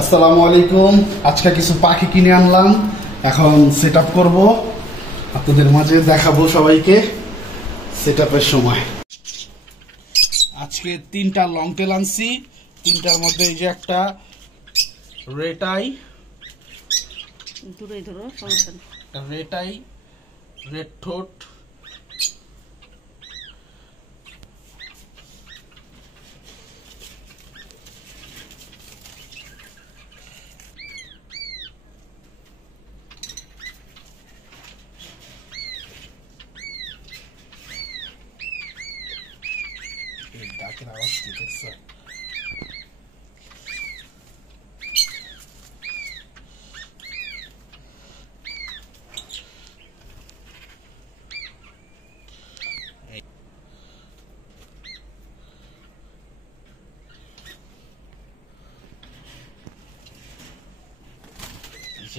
আসসালামু আলাইকুম। আজকে কিছু পাখি কিনে আনলাম, এখন সেট আপ করবো, আপনাদের মাঝে দেখাবো সবাইকে সেট আপের সময়। আজকে তিনটা লং টেল আনছি, তিনটার মধ্যে এই যে একটা রেটাই, রেড ঠোঁট, ডাকের আওয়াজ কি দেখছো?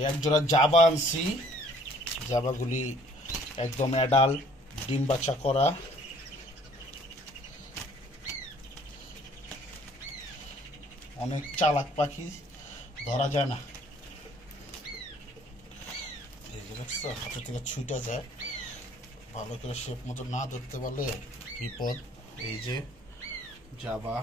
এক জোড়া জাবা আনছি, জাবাগুলি একদম অ্যাডাল্ট, ডিম বাচ্চা করা। অনেক চালাক পাখি, ধরা যায় না, দেখছো হাতের থেকে ছুটে যায়, ভালো করে শেপ মতো না ধরতে পারলে বিপদ। এই যে জাবা,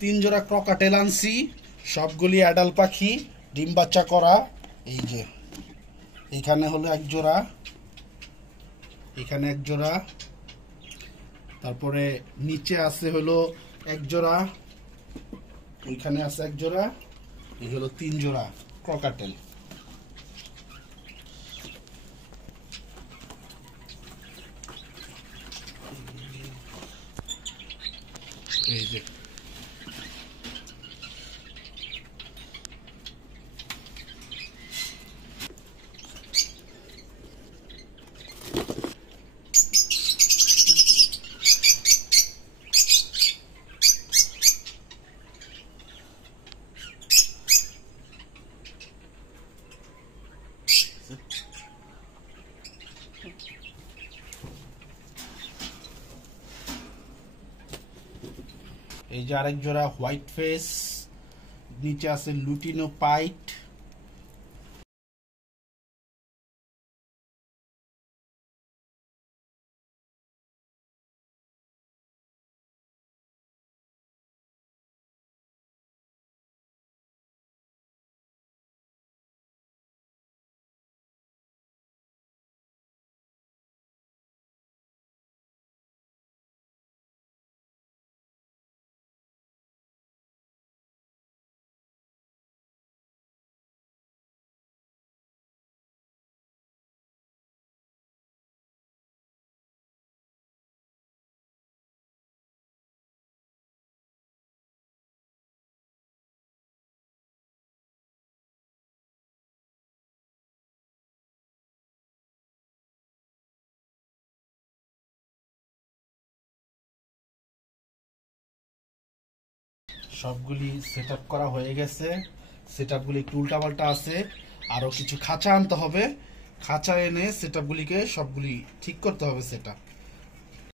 তিন জোড়া ক্রকাটেল আনছি, সবগুলি অ্যাডাল্ট পাখি, ডিম বাচ্চা করা। এই যে এইখানে হলো এক জোড়া, এখানে এক জোড়া, তারপরে নিচে আছে হলো এক জোড়া, ওইখানে আছে এক জোড়া, এই হলো তিন জোড়া ক্রকাটেল। এই যে এই যে আরেক জোড়া হোয়াইট ফেস, নিচে আছে লুটিনো পাইট। সবগুলি সেট আপ করা হয়ে গেছে, সেট আপগুলি একটু উল্টাপাল্টা আছে, আরো কিছু খাঁচা আনতে হবে, খাঁচা এনে সেট আপগুলিকে সবগুলি ঠিক করতে হবে সেট আপ।